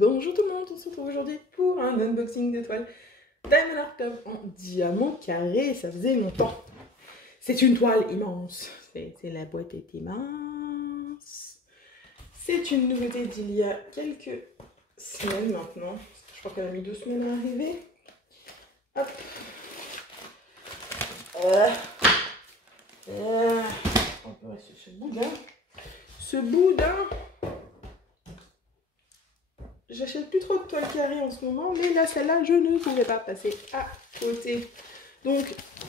Bonjour tout le monde, on se retrouve aujourd'hui pour un unboxing de toile Diamond Art Club en diamant carré, ça faisait longtemps. C'est une toile immense, la boîte est immense. C'est une nouveauté d'il y a quelques semaines maintenant, je crois qu'elle a mis 2 semaines à arriver. Hop. On peut rester ce boudin. Ce boudin. J'achète plus trop de toiles carrées en ce moment, mais là, celle-là, je ne pouvais pas passer à côté. Donc,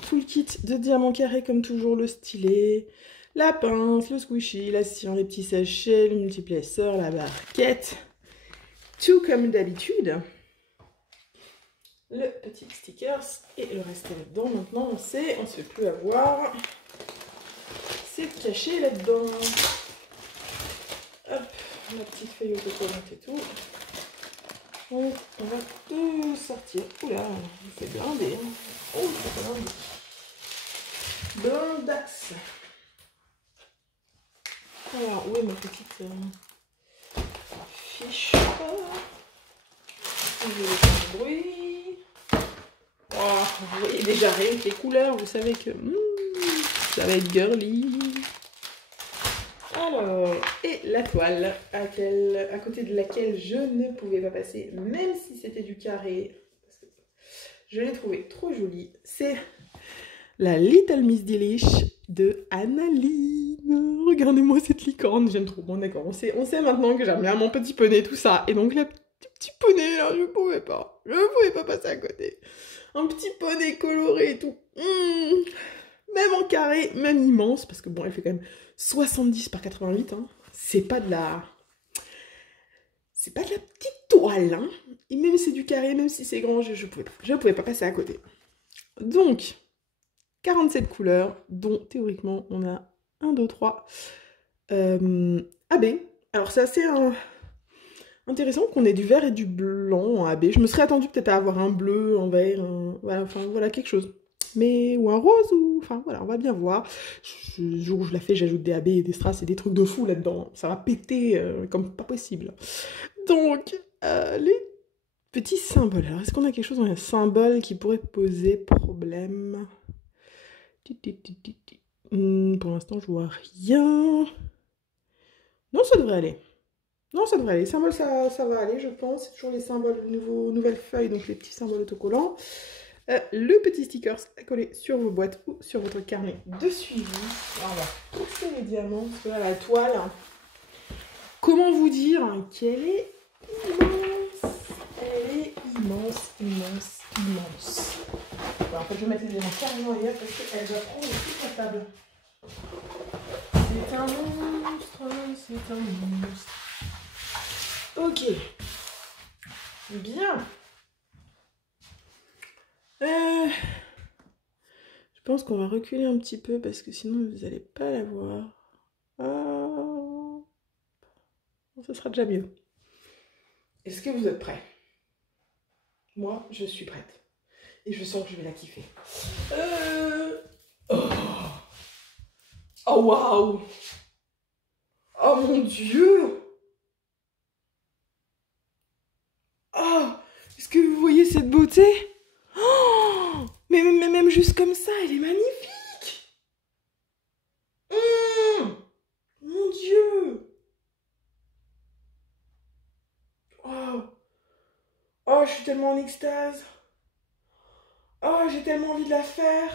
full kit de diamants carrés, comme toujours, le stylet, la pince, le squishy, la cire, les petits sachets, le multiplesseur, la barquette. Tout comme d'habitude. Le petit stickers et le reste est là-dedans. Maintenant, on sait plus avoir. C'est caché là-dedans. Hop, la petite feuille autocollante et tout. Donc, on va tout sortir. Oula, c'est blindé. Hein. Oh, c'est blindé. Blindax. Alors, où est ma petite fiche? Je vais faire du bruit. Oh, vous voyez déjà rien que les couleurs, vous savez que ça va être girly. Alors, et la toile à côté de laquelle je ne pouvais pas passer, même si c'était du carré, parce que je l'ai trouvée trop jolie, c'est la Little Miss Delish de Annaline. Regardez-moi cette licorne, j'aime trop. Bon d'accord, on sait maintenant que j'aime bien mon petit poney, tout ça. Et donc le petit poney, là, je pouvais pas passer à côté. Un petit poney coloré et tout. Même en carré, même immense, parce que bon, elle fait quand même 70 par 88, hein. C'est pas de la petite toile, hein. Et même si c'est du carré, même si c'est grand, je pouvais pas passer à côté. Donc, 47 couleurs, dont théoriquement on a 1, 2, 3 AB. Alors c'est assez intéressant qu'on ait du vert et du blanc en AB. Je me serais attendue peut-être à avoir un bleu, un vert, voilà, enfin voilà, quelque chose. Mais, ou un rose, ou... Enfin, voilà, on va bien voir. Le jour où je la fais, j'ajoute des AB et des strass et des trucs de fou là-dedans. Ça va péter comme pas possible. Donc, les petits symboles. Alors, est-ce qu'on a quelque chose dans un symbole qui pourrait poser problème? Pour l'instant, je vois rien. Non, ça devrait aller. Non, ça devrait aller. Les symboles, ça va aller, je pense. C'est toujours les symboles, nouvelles feuilles, donc les petits symboles autocollants. Le petit sticker à coller sur vos boîtes ou sur votre carnet de suivi. Alors, on va pousser les diamants, parce que là, la toile, comment vous dire qu'elle est immense. Elle est immense, immense, immense. Alors, en fait, je vais mettre les diamants carrément ailleurs parce qu'elle va prendre toute la table. C'est un monstre, c'est un monstre. Ok. Bien. Je pense qu'on va reculer un petit peu parce que sinon vous n'allez pas la voir. Ce sera déjà mieux. Est-ce que vous êtes prêts? Moi, je suis prête. Et je sens que je vais la kiffer. Oh waouh! Oh mon Dieu! Oh! Est-ce que vous voyez cette beauté? Oh, mais même juste comme ça, elle est magnifique. Mon Dieu. Oh. Oh, je suis tellement en extase. Oh, j'ai tellement envie de la faire.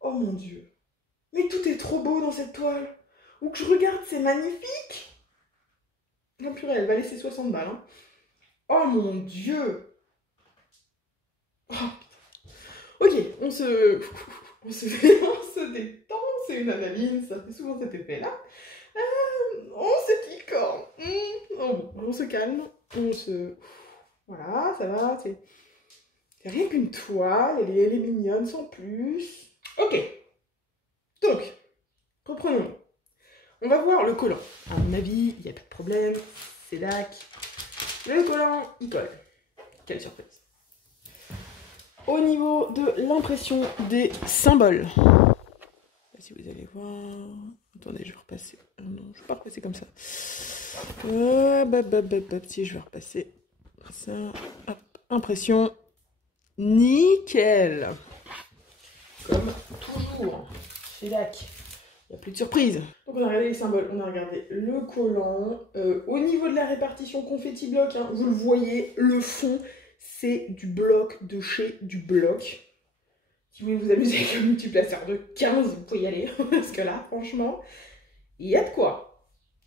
Oh mon Dieu. Mais tout est trop beau dans cette toile. Où que je regarde, c'est magnifique. Non, purée, elle va laisser 60 balles. Hein. Oh mon Dieu. Oh, ok, on se détend, c'est une Annaline, ça fait souvent cet effet-là. Oh, cette licorne. Oh, bon, on se calme, voilà, ça va, c'est rien qu'une toile, elle est mignonne sans plus. Ok, donc, reprenons. On va voir le collant. À mon avis, il n'y a pas de problème, c'est dac. Le collant, il colle. Quelle surprise. Au niveau de l'impression des symboles. Si vous allez voir... Attendez, je vais repasser. Non, je ne vais pas repasser comme ça. Si je vais repasser ça, hop, impression, nickel. Comme toujours, chez DAC, il n'y a plus de surprise. Donc on a regardé les symboles, on a regardé le collant. Au niveau de la répartition confetti bloc, hein, vous le voyez, le fond, c'est du bloc de chez du bloc. Si vous voulez vous amuser avec un multiplaceur de 15, vous pouvez y aller. Parce que là, franchement, il y a de quoi.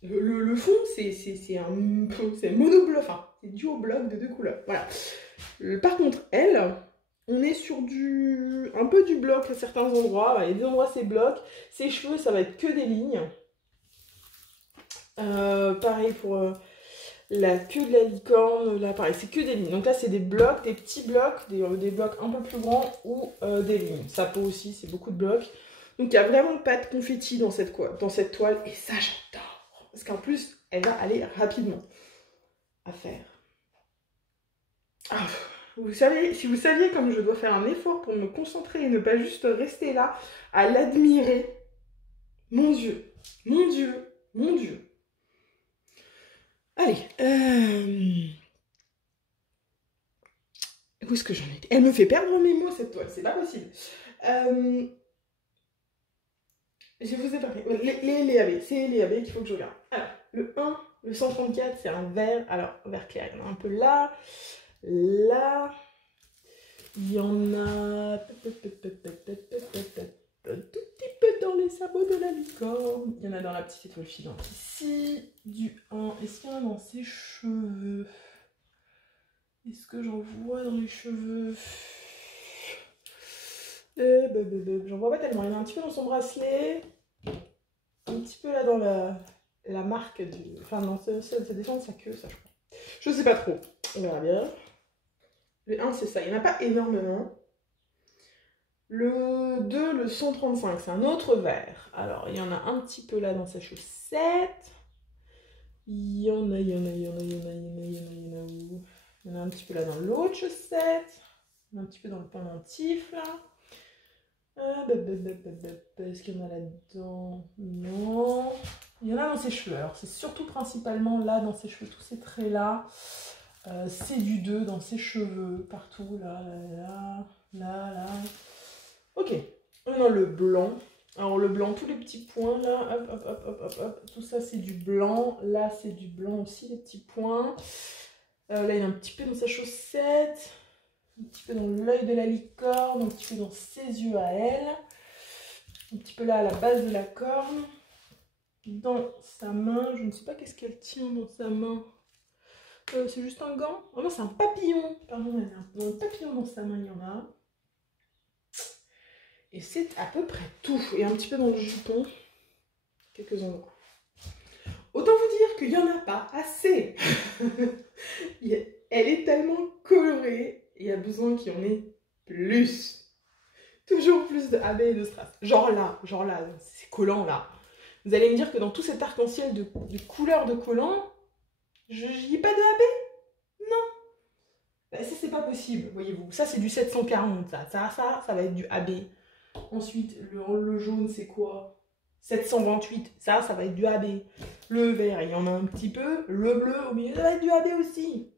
Le fond, c'est un monobloc, enfin, c'est duo bloc de 2 couleurs. Voilà. Par contre, elle, on est sur un peu du bloc à certains endroits. Il y a des endroits, c'est bloc. Ses cheveux, ça va être que des lignes. Pareil pour la queue de la licorne. Là, pareil, c'est que des lignes. Donc là, c'est des blocs, des petits blocs, des blocs un peu plus grands ou des lignes. Sa peau aussi, c'est beaucoup de blocs. Donc, il n'y a vraiment pas de confetti dans cette toile. Et ça, j'adore. Parce qu'en plus, elle va aller rapidement à faire. Ah, vous savez, si vous saviez comme je dois faire un effort pour me concentrer et ne pas juste rester là à l'admirer. Mon Dieu, mon Dieu, mon Dieu. Allez, où est-ce que j'en étais? Elle me fait perdre mes mots cette toile, c'est pas possible. Je vous ai parlé. Les AB, c'est les AB qu'il faut que je regarde. Alors, le 1, le 134, c'est un vert. Alors, vert clair, il y en a un peu là. Là. Il y en a un tout petit peu dans les sabots de la licorne. Il y en a dans la petite étoile filante ici. Du 1. Est-ce qu'il y en a dans ses cheveux? Est-ce que j'en vois dans les cheveux? J'en vois pas tellement. Il y en a un petit peu dans son bracelet. Un petit peu là dans la marque du... Enfin, non, ça dépend de sa queue, ça, je crois. Je sais pas trop. On verra bien. Le 1, c'est ça. Il n'y en a pas énormément. Le 2, le 135, c'est un autre vert. Alors, il y en a un petit peu là dans sa chaussette. Il y en a où? Il y en a un petit peu là dans l'autre chaussette. Un petit peu dans le pendentif, là. Est-ce qu'il y en a là-dedans? Non. Il y en a dans ses cheveux. Alors, c'est surtout principalement là, dans ses cheveux, tous ces traits-là. C'est du 2 dans ses cheveux, partout, là. Ok. On a le blanc. Alors, le blanc, tous les petits points, là. Hop. Tout ça, c'est du blanc. Là, c'est du blanc aussi, les petits points. Là, il y a un petit peu dans sa chaussette. Un petit peu dans l'œil de la licorne, un petit peu dans ses yeux à elle, un petit peu là à la base de la corne, dans sa main, je ne sais pas qu'est-ce qu'elle tient dans sa main, c'est juste un gant, oh non c'est un papillon, pardon, elle a un papillon dans sa main, il y en a, et c'est à peu près tout, et un petit peu dans le jupon, quelques endroits. Autant vous dire qu'il n'y en a pas assez. Elle est tellement colorée. Il y a besoin qu'il y en ait plus. Toujours plus de AB et de strass. Genre là, c'est collant là. Vous allez me dire que dans tout cet arc-en-ciel de couleurs de collants, il n'y a pas de AB? Non. Ben, ça, c'est pas possible, voyez-vous. Ça, c'est du 740, ça va être du AB. Ensuite, le jaune, c'est quoi? 728, ça va être du AB. Le vert, il y en a un petit peu. Le bleu, au milieu, ça va être du AB aussi.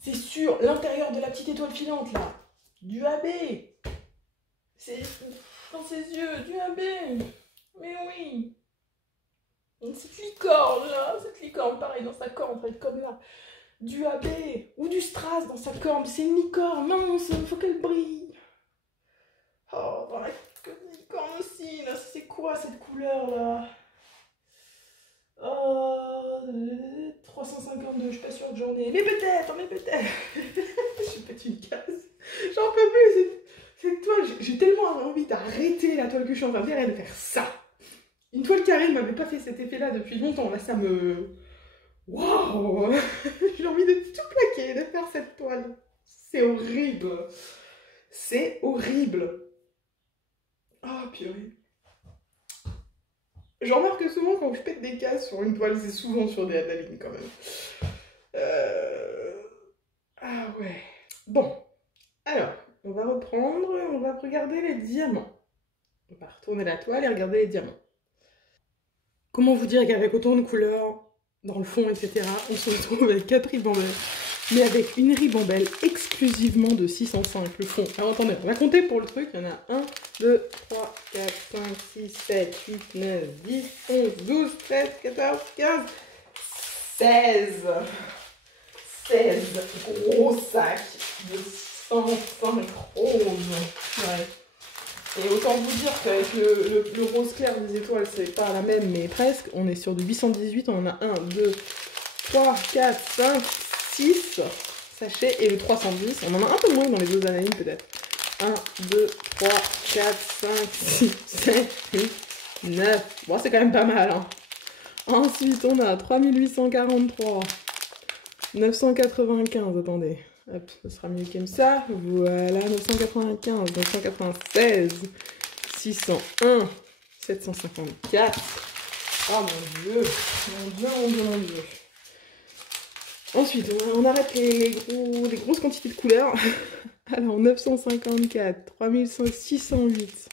C'est sûr, l'intérieur de la petite étoile filante, là, du AB. C'est dans ses yeux, du AB. Mais oui. Cette licorne, là, pareil, dans sa corne, va être comme là. Du AB. Ou du strass dans sa corne. C'est une licorne. Non, il faut qu'elle brille. Oh, dans la licorne aussi, là, c'est quoi cette couleur, là? Oh, 352, je suis pas sûre que j'en ai. Mais peut-être. Je pète une case. J'en peux plus, cette toile. J'ai tellement envie d'arrêter la toile que je suis en train de faire et de faire ça. Une toile carrée ne m'avait pas fait cet effet-là depuis longtemps. Là, ça me... Waouh. J'ai envie de tout plaquer, de faire cette toile. C'est horrible. C'est horrible. Oh, purée. Je remarque souvent quand je pète des cases sur une toile, c'est souvent sur des adalines quand même. Ah ouais. Bon. Alors, on va reprendre, on va regarder les diamants. On va retourner la toile et regarder les diamants. Comment vous dire qu'avec autant de couleurs dans le fond, etc., on se retrouve avec 4 ribambelles, mais avec une ribambelle exclusivement de 605, le fond. Alors attendez, on va compter pour le truc. Il y en a 1, 2, 3, 4, 5, 6, 7, 8, 9, 10, 11, 12, 13, 14, 15, 16. 16 gros sacs de 105 roses. Ouais. Et autant vous dire qu'avec le rose clair des étoiles, c'est pas la même, mais presque. On est sur du 818, on en a 1, 2, 3, 4, 5, 6 sachets. Et le 310, on en a un peu moins dans les autres analyses peut-être. 1, 2, 3, 4, 5, 6, 7, 8, 9. Bon, c'est quand même pas mal, hein. Ensuite, on a 3843, 995, attendez. Hop, ça sera mieux comme ça. Voilà, 995, 996, 601, 754. Oh mon dieu, mon dieu, mon dieu, mon dieu. Ensuite, on arrête les grosses quantités de couleurs. Alors, 954, 3608,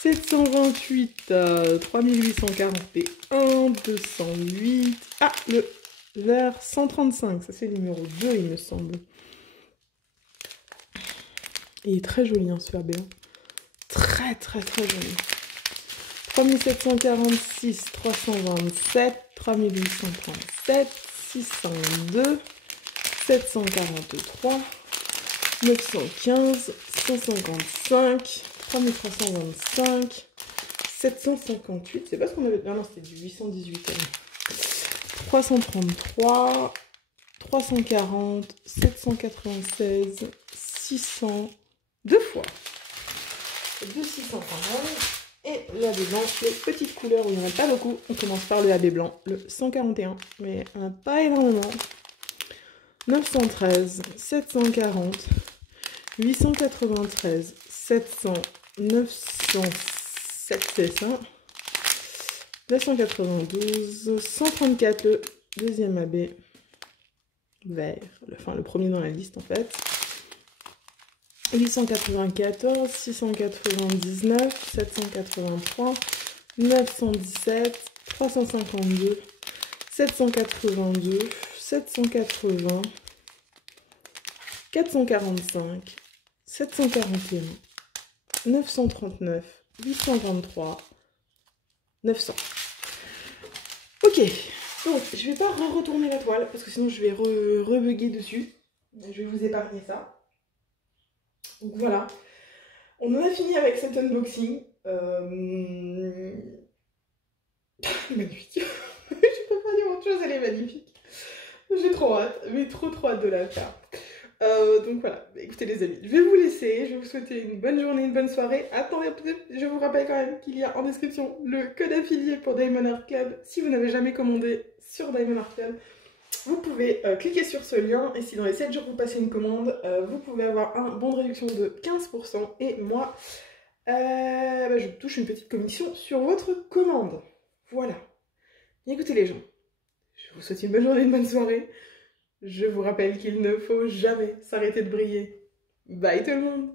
728, 3841, 208. Ah, le vert 135, ça c'est le numéro 2, il me semble. Il est très joli, hein, ce AB. Très, très, très joli. 3746, 327, 3837, 602, 743, 915, 155, 3325, 758, c'est pas ce qu'on avait... Non, non, c'était du 818. 333, 340, 796, 600, deux fois. 640. Et l'AB blanc, les petites couleurs où il n'y en a pas beaucoup. On commence par le AB blanc, le 141, mais il n'y en a pas énormément. 913, 740, 893, 700, 907, c'est ça. 992, 134, le deuxième AB vert, enfin le premier dans la liste en fait. 894, 699, 783, 917, 352, 782, 780, 445, 741, 939, 823, 900. Ok, donc je vais pas retourner la toile parce que sinon je vais rebugger dessus. Je vais vous épargner ça. Donc voilà, on en a fini avec cet unboxing. Magnifique. Je peux pas dire autre chose, elle est magnifique. J'ai trop hâte, mais trop hâte de la faire. Donc voilà, écoutez les amis, je vais vous laisser, je vais vous souhaiter une bonne journée, une bonne soirée. Attendez, je vous rappelle quand même qu'il y a en description le code affilié pour Diamond Art Club. Si vous n'avez jamais commandé sur Diamond Art Club, vous pouvez cliquer sur ce lien et si dans les 7 jours vous passez une commande, vous pouvez avoir un bon de réduction de 15% et moi, je touche une petite commission sur votre commande. Voilà. Et écoutez les gens, je vous souhaite une bonne journée, une bonne soirée. Je vous rappelle qu'il ne faut jamais s'arrêter de briller. Bye tout le monde!